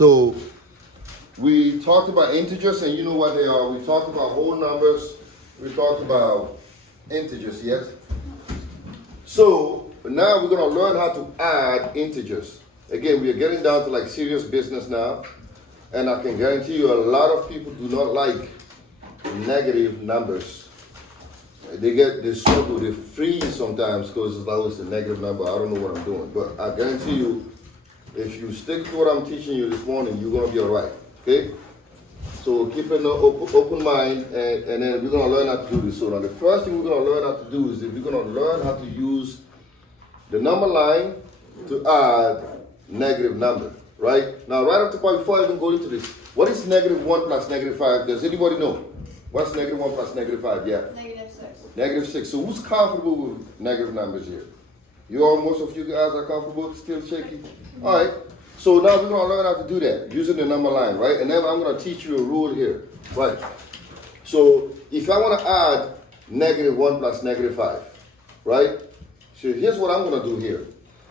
So we talked about integers, and you know what they are. We talked about whole numbers. We talked about integers, yes? So now we're going to learn how to add integers. Again, we are getting down to like serious business now. And I can guarantee you a lot of people do not like negative numbers. They struggle, they freeze sometimes because it's always a negative number. I don't know what I'm doing. But I guarantee you, if you stick to what I'm teaching you this morning, you're going to be all right. Okay? So keep an open mind, and then we're going to learn how to do this. So now the first thing we're going to learn how to do is we're going to learn how to use the number line to add negative number. Right? Now, right off the point, before I even go into this, what is negative 1 plus negative 5? Does anybody know? What's negative 1 plus negative 5? Yeah. Negative 6. Negative 6. So who's comfortable with negative numbers here? You all, most of you guys are comfortable, still shaky? All right. So now we're going to learn how to do that using the number line, right? And then I'm going to teach you a rule here. Right. So if I want to add negative 1 plus negative 5, right? So here's what I'm going to do here.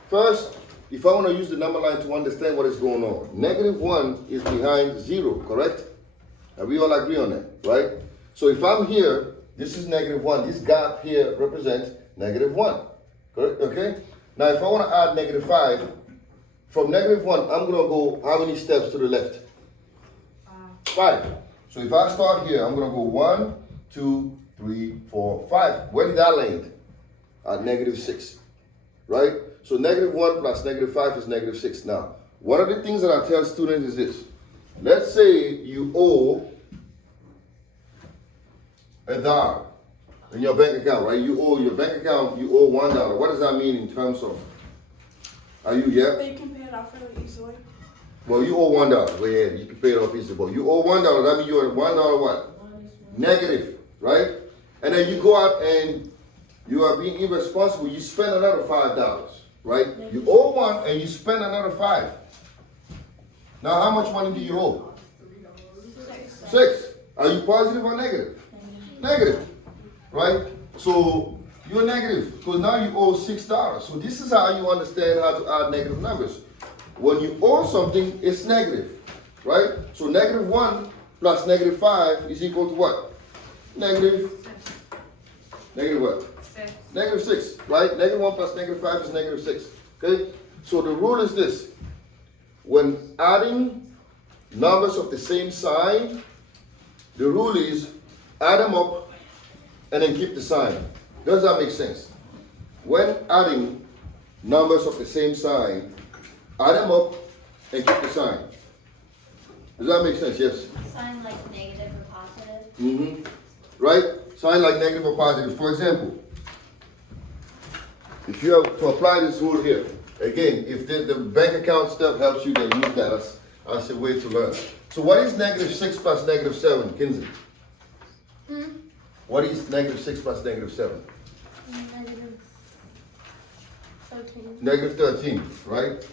First, if I want to use the number line to understand what is going on, negative 1 is behind 0, correct? And we all agree on that, right? So if I'm here, this is negative 1. This gap here represents negative 1, correct? Okay? Now, if I want to add negative 5, from negative 1, I'm going to go how many steps to the left? 5. So if I start here, I'm going to go 1, 2, 3, 4, 5. Where did I land? At negative 6, right? So negative 1 plus negative 5 is negative 6. Now, one of the things that I tell students is this. Let's say you owe $1 in your bank account, right? You owe your bank account, you owe $1. What does that mean in terms of, are you, yeah? But you can pay it off really easily. Well, you owe $1. Well, yeah, you can pay it off easily. But you owe $1. That means you're at $1 what? Negative, right? And then you go out and you are being irresponsible. You spend another $5. Right? You owe 1 and you spend another 5. Now, how much money do you owe? 6. Are you positive or negative? Negative. Right? So, you're negative because now you owe $6. So, this is how you understand how to add negative numbers. When you owe something, it's negative. Right? So, negative 1 plus negative 5 is equal to what? Negative what? Negative 6, right? Negative 1 plus negative 5 is negative 6. Okay? So the rule is this. When adding numbers of the same sign, the rule is add them up and then keep the sign. Does that make sense? When adding numbers of the same sign, add them up and keep the sign. Does that make sense? Yes? Sign like negative or positive. Mm-hmm. Right? Sign like negative or positive. For example, if you have to apply this rule here, again, if the bank account stuff helps you, then use that as a way to learn. So what is negative 6 plus negative 7, Kinsey? What is negative 6 plus negative 7? Negative 13. Negative 13, right?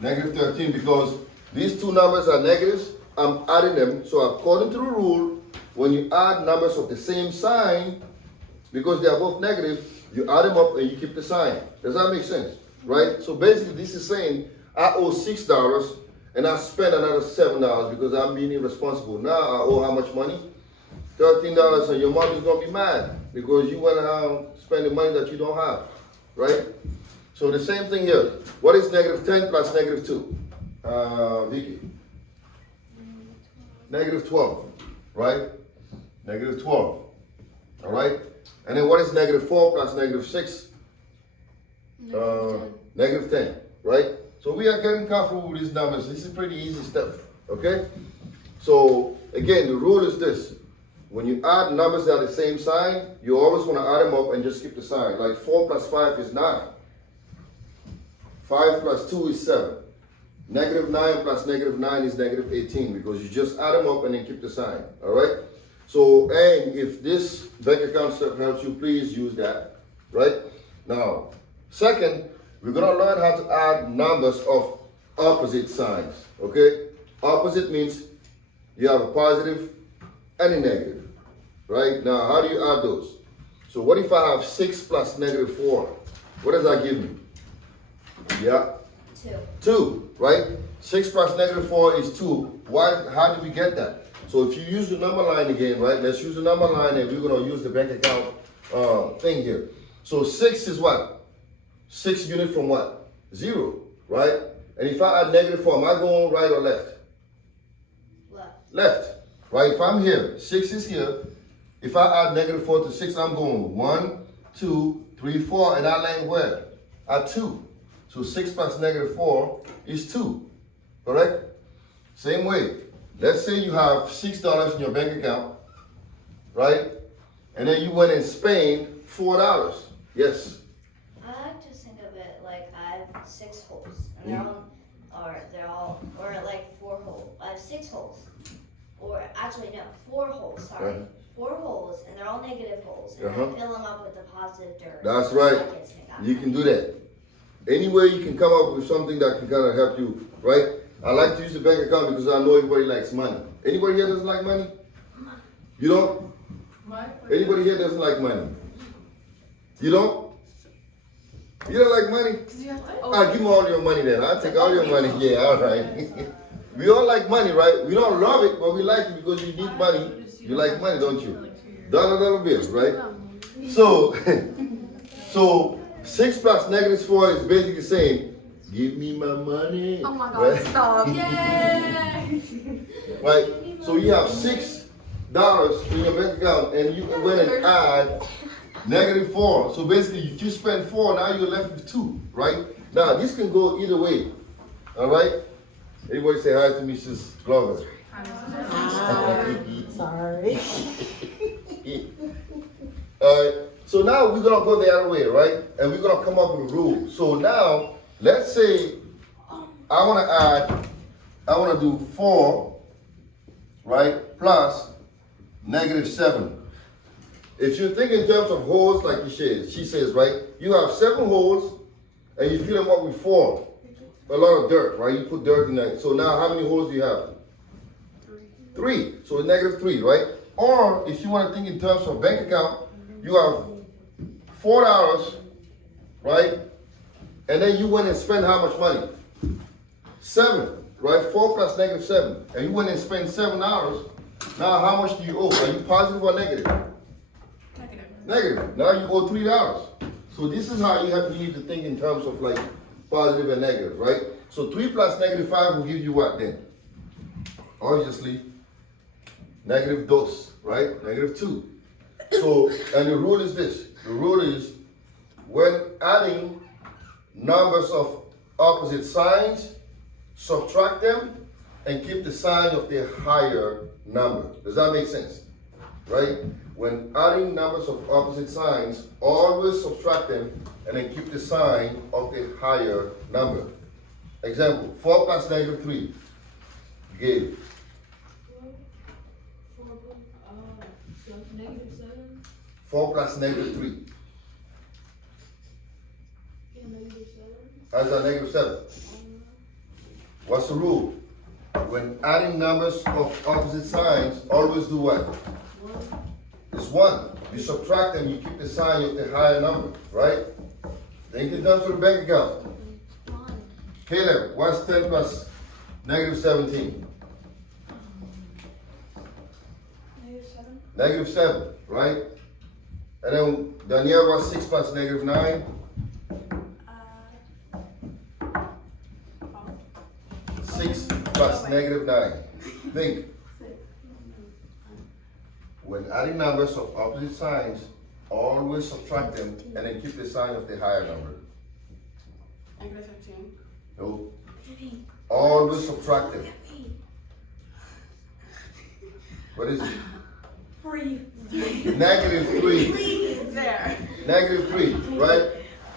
Negative 13 because these two numbers are negatives. I'm adding them. So according to the rule, when you add numbers of the same sign, because they are both negative, you add them up and you keep the sign. Does that make sense? Right? So basically this is saying I owe $6 and I spent another $7 because I'm being irresponsible. Now I owe how much money? $13, and your mom is going to be mad because you went around spending money that you don't have. Right? So the same thing here. What is negative 10 plus negative 2? Vicky? Negative 12. Right? Negative 12. All right? And then what is negative 4 plus negative 6? Negative 10, right? So we are getting comfortable with these numbers. This is pretty easy stuff, okay? So again, the rule is this. When you add numbers that are the same sign, you always want to add them up and just keep the sign. Like 4 plus 5 is 9. 5 plus 2 is 7. Negative 9 plus negative 9 is negative 18 because you just add them up and then keep the sign, all right? So, and if this bank account stuff helps you, please use that, right? Now, second, we're going to learn how to add numbers of opposite signs, okay? Opposite means you have a positive and a negative, right? Now, how do you add those? So what if I have 6 plus negative 4? What does that give me? Yeah. 2. 2, right? 6 plus negative 4 is 2. How did we get that? So if you use the number line again, right? Let's use the number line and we're gonna use the bank account thing here. So 6 is what? 6 units from what? 0, right? And if I add negative 4, am I going right or left? Left. Left, right? If I'm here, 6 is here. If I add negative 4 to 6, I'm going 1, 2, 3, 4, and I land where? At 2. So 6 plus negative 4 is 2, correct? Same way. Let's say you have $6 in your bank account, right? And then you went and spent $4. Yes. I like to think of it like I have 6 holes, and or like 4 holes. I have 6 holes, or actually no, 4 holes. Sorry, 4 holes, and they're all negative holes, and I fill them up with the positive dirt. That's right. You can do that. Any way you can come up with something that can kind of help you, right? I like to use the bank account because I know everybody likes money. Anybody here doesn't like money? You don't? Anybody here doesn't like money? You don't? You don't like money? I'll give me all your money then. I'll take all your money. Yeah, all right. We all like money, right? We don't love it, but we like it because you need money. You like money, don't you? Dollar bills, right? So, so 6 plus negative 4 is basically saying, give me my money. Oh my God, right? stop. Yay! Right? So you have $6 in your bank account and you went and add negative 4. So basically, if you spend 4, now you're left with 2, right? Now, this can go either way, all right? Everybody say hi to Mrs. Glover. Sorry. All right, so now we're gonna go the other way, right? And we're gonna come up with a rule. So now, let's say I wanna do 4, right, plus negative 7. If you think in terms of holes, like she says, right, you have 7 holes and you fill them up with 4. A lot of dirt, right? You put dirt in there. So now how many holes do you have? 3. So negative 3, right? Or if you want to think in terms of bank account, you have $4, right? And then you went and spent how much money? 7, right? 4 plus negative 7. And you went and spent $7. Now how much do you owe? Are you positive or negative? Negative. Now you owe $3. So this is how you need to think in terms of like positive and negative, right? So 3 plus negative 5 will give you what then? Obviously, negative 2, right? Negative 2. So, and the rule is this. The rule is when adding numbers of opposite signs, subtract them and keep the sign of the higher number. Does that make sense? Right? When adding numbers of opposite signs, always subtract them and then keep the sign of the higher number. Example, 4 plus negative 3. Gabe. Negative 7. 4 plus negative 3. Negative 7. How's that negative 7? What's the rule? When adding numbers of opposite signs, always do what? It's 1. You subtract them, you keep the sign of the higher number, right? Think in terms of the bank account. Caleb, what's 10 plus negative 17? Negative 7, right? And then Danielle, what's 6 plus negative 9? 6 plus negative 9. Think. When adding numbers of opposite signs, always subtract them and then keep the sign of the higher number. Negative 15. No. Always subtract them. What is it? 3. Negative 3. There. Negative 3, right?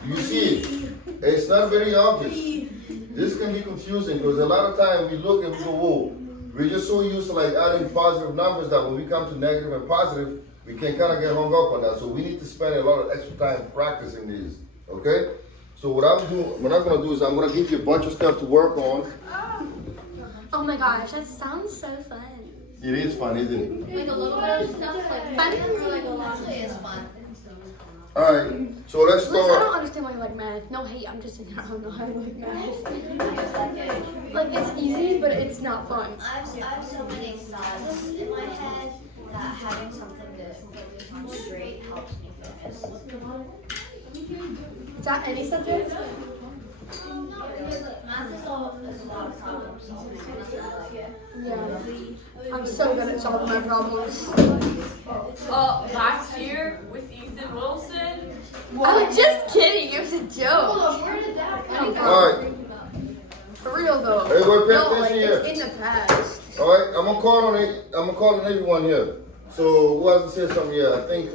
You see it. It's not very obvious. This can be confusing because a lot of times we look and we go, whoa. We're just so used to like adding positive numbers that when we come to negative and positive, we can kind of get hung up on that. So we need to spend a lot of extra time practicing these, okay? So what I'm gonna do is I'm gonna give you a bunch of stuff to work on. Oh my gosh, that sounds so fun. It is fun, isn't it? Like a little bit of stuff, like Fun. or like a lot. Actually, it's fun. Alright, so let's Liz, I don't start. understand why you like math. No hate, I'm just saying I don't know how you like math. Like, it's easy, but it's not fun. I have so many thoughts in my head that having something to focus on straight helps me focus. Is that any subject? Math is a lot of problem solving. That's why I like it. Yeah. I'm so good at solving my problems. Last year with Ethan Wilson. I'm just kidding, it was a joke. Where did that come from? Alright, For real though. Everybody pay No, like, attention it's in the past. alright, I'm gonna call on everyone here. So who hasn't said something yet? I think,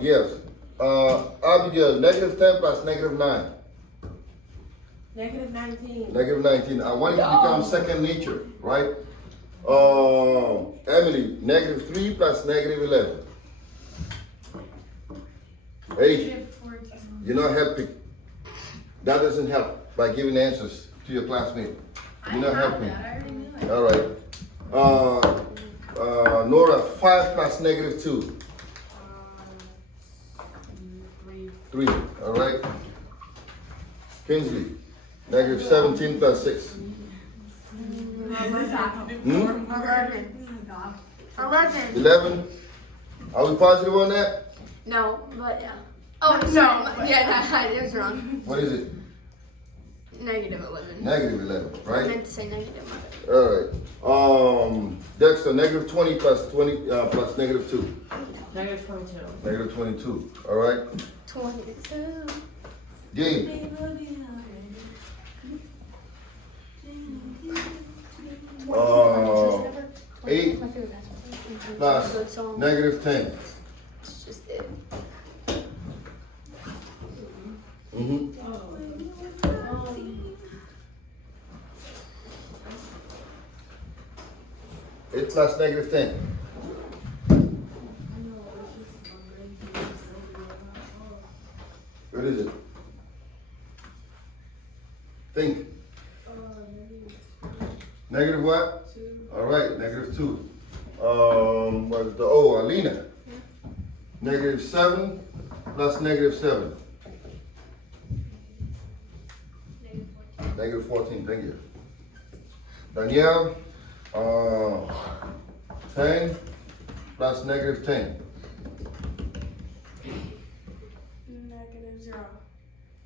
yes. Abigail, -10 plus -9. Negative 19. -19. I want it to become second nature, right? Emily, -3 plus -11. Hey, you're not helping. That doesn't help by giving answers to your classmate. You're not helping. All right. Nora, 5 plus -2. 3. All right. Kinsley, -17 plus 6. 11. Are we positive on that? No, but yeah. Oh, no. Yeah, it was wrong. What is it? -11. -11, I right? meant to say negative. All right. Dexter, -20 plus 20 plus -2. Negative 22. -22. All right. 22. Gabe, 8 plus -10. It's just it. Mm-hmm. 8 plus -10. What is it? Think. Negative what? 2. All right, -2. What's the Alina? -7 plus -7. -14, thank you. Danielle, 10 plus -10. -0.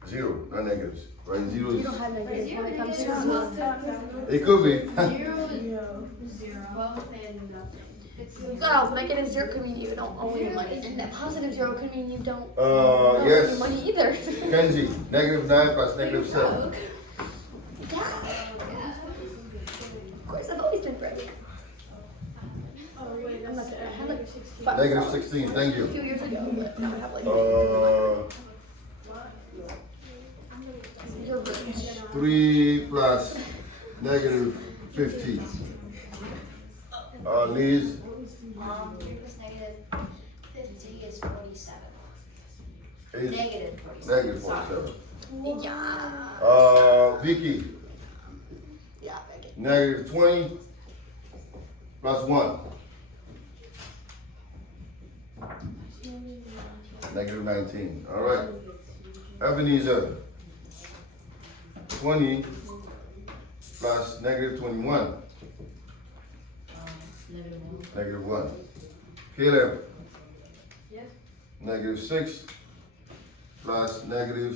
0, not negatives, right? Zero You is, don't have negatives when it comes to math. it could be. Oh, negative 0 could mean you don't owe any money, and that positive 0 could mean you don't owe any Yes, money either. Kenzie, -9 plus -7. Of course, I've always been broke. I'm not there. I had like -16, thank a you. few years ago, but now I have like you're rich. 3 plus -15. Liz, It's -50 is 47. is -47. -47. Yeah. Vicky, Yeah, Becky. -20 plus 1. -19. All right. Ebenezer, 20 plus -21. -1. Caleb. Yes. -6 plus -30.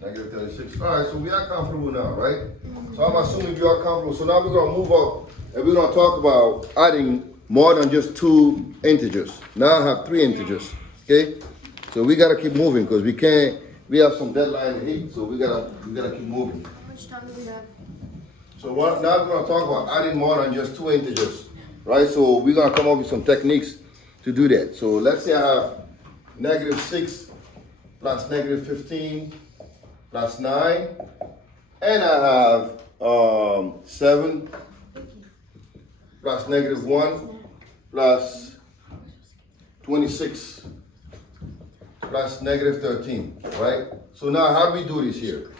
-36. All right, so we are comfortable now, right? So I'm assuming you are comfortable. So now we're gonna move up and we're gonna talk about adding more than just 2 integers. Now I have 3 integers. Okay? So we gotta keep moving because we can't. We have some deadline to hit, so we gotta keep moving. How much time do we have? So now we're gonna talk about adding more than just 2 integers, right? So we're gonna come up with some techniques to do that. So let's say I have -6 plus -15 plus 9, and I have 7 plus -1 plus 26 plus -13, right? So now how do we do this here?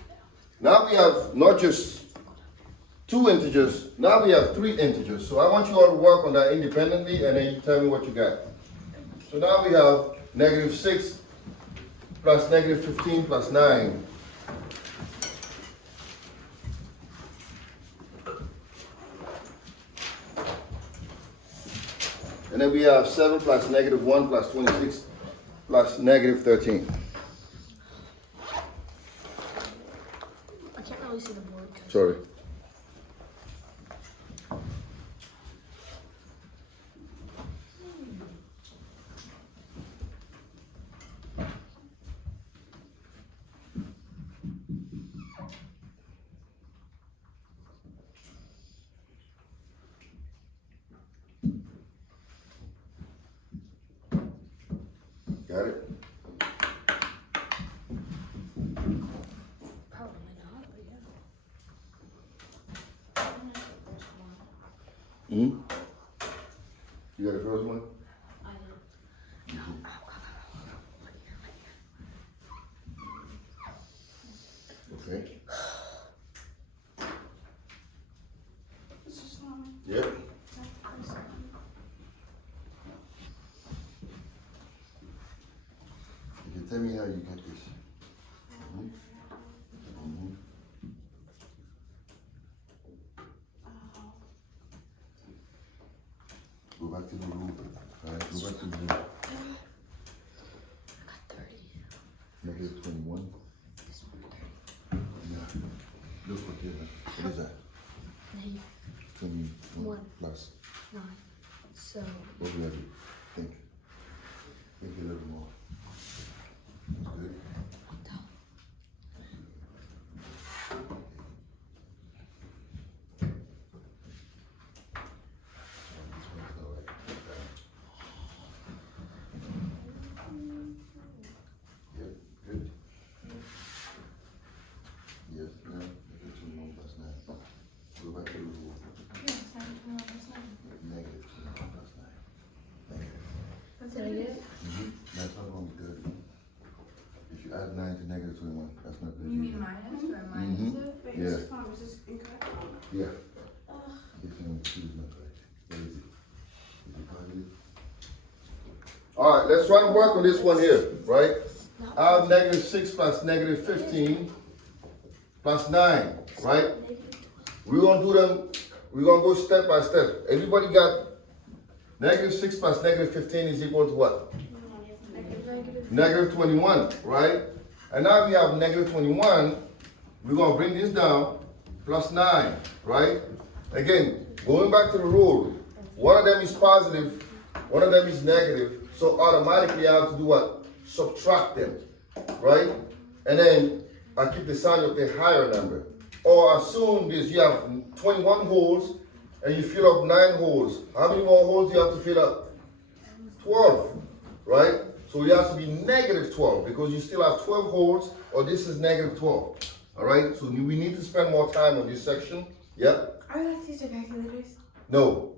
Now we have not just two integers. Now we have three integers. So I want you all to work on that independently and then you tell me what you got. So now we have -6 plus -15 plus 9. And then we have 7 plus -1 plus 26 plus -13. I can't really see the board. Sorry. Got it? Probably not, but yeah. Hmm? You got the first one? I do. Okay. Yep. You can tell me how you get this. Mhm. Mhm. Go back to the rule. Alright, go back to the rule. I got 30. -21. This one, 30. Yeah. Look what here. What is that? Negative 21 plus. 9. So, What do I do? Think. Think a little more. Good. down. This one's all right. Yep, good. Yes, now, -21 plus 9. Go back to the rule. -21 plus 9. Negative. Did I get it? That's not going to be good. If you add 9 to -21, that's not good. You mean either. minus or minus Mhm. it? Wait, Yeah. is this incorrect? Yeah. If you don't choose not right. What is it? Is it positive? All right, let's try to work on this one here, right? I have -6 plus -15 plus 9, right? We're gonna do them, we're gonna go step by step. Everybody got -6 plus -15 is equal to what? -21, right? And now we have -21, we're gonna bring this down, plus 9, right? Again, going back to the rule, one of them is positive, one of them is negative, so automatically I have to do what? Subtract them, right? And then I keep the sign of the higher number. Or assume this, you have 21 holes and you fill up 9 holes. How many more holes do you have to fill up? 12, right? So it has to be -12 because you still have 12 holes or this is -12, all right? So we need to spend more time on this section, yep? Are you guys using calculators? No.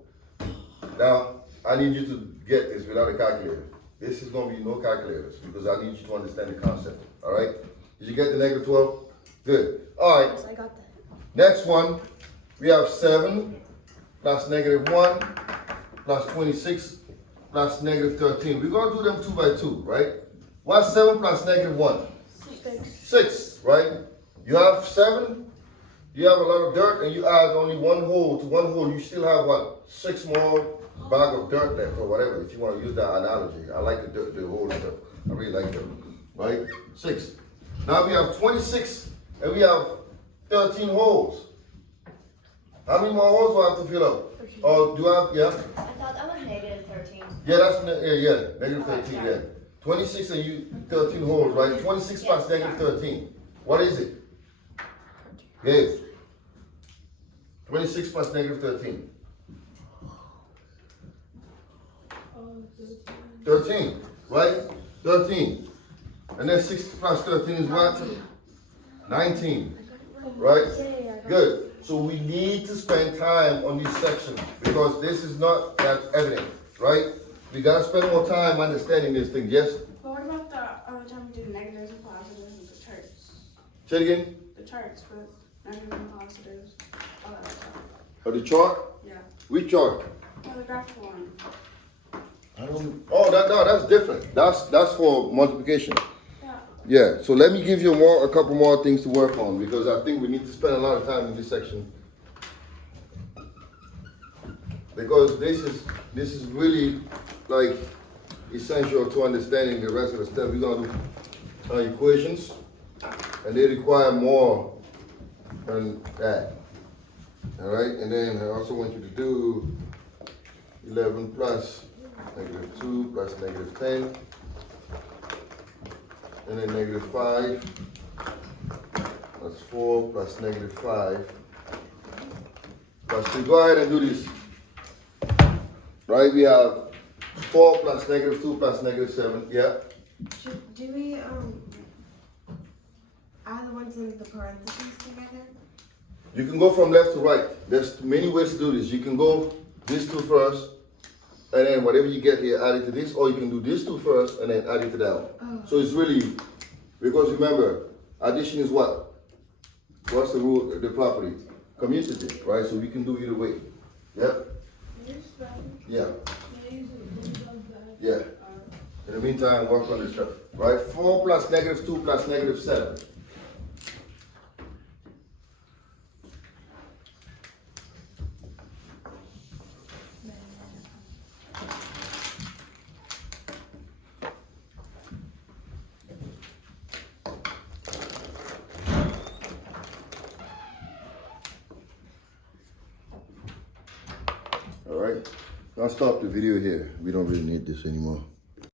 Now, I need you to get this without a calculator. This is gonna be no calculators because I need you to understand the concept, all right? Did you get the -12? Good. All right, Yes, I got that. next one, we have 7 plus -1 plus 26 plus -13. We're gonna do them 2 by 2, right? What's 7 plus -1? 6, right? You have 7, you have a lot of dirt, and you add only 1 hole to 1 hole, you still have what? 6 more bag of dirt left, or whatever, if you want to use that analogy. I like the dirt, the hole stuff. I really like them, right? 6. Now we have 26, and we have 13 holes. How many more holes do I have to fill up? Oh, do I have, yeah? I thought that was -13. Yeah, that's, -13, yeah. 26 and you, 13 holes, right? 26 plus -13. What is it? Gabe. 26 plus -13. 13, right? 13. And then 6 plus 13 is what? 19, right? Good. So we need to spend time on this section because this is not that evident, right? We gotta spend more time understanding this thing, yes? But what about the time we did negatives and positives and the charts? Say it again? The charts with Negative positives. All that stuff. Or the chart? Yeah. Which chart? Oh, the graphical one. I don't. Oh, no, that's different. That's for multiplication. Yeah. Yeah. So let me give you a couple more things to work on because I think we need to spend a lot of time in this section because this is really like essential to understanding the rest of the stuff. We're gonna do equations, and they require more than that. All right, and then I also want you to do 11 plus -2 plus -10, and then -5 plus 4 plus -5 plus 3. Go ahead and do this. Right, we have 4 plus -2 plus -7. Yeah. Do we add the ones in the parentheses together? You can go from left to right. There's many ways to do this. You can go this two first, and then whatever you get here, add it to this, or you can do this two first and then add it to that one. Oh. So it's really, because remember, addition is what? What's the rule, the property? Commutative, right? So we can do either way. Yeah? Yeah. Yeah. In the meantime, work on this stuff. Right? 4 plus -2 plus -7. All right, I'll stop the video here. We don't really need this anymore.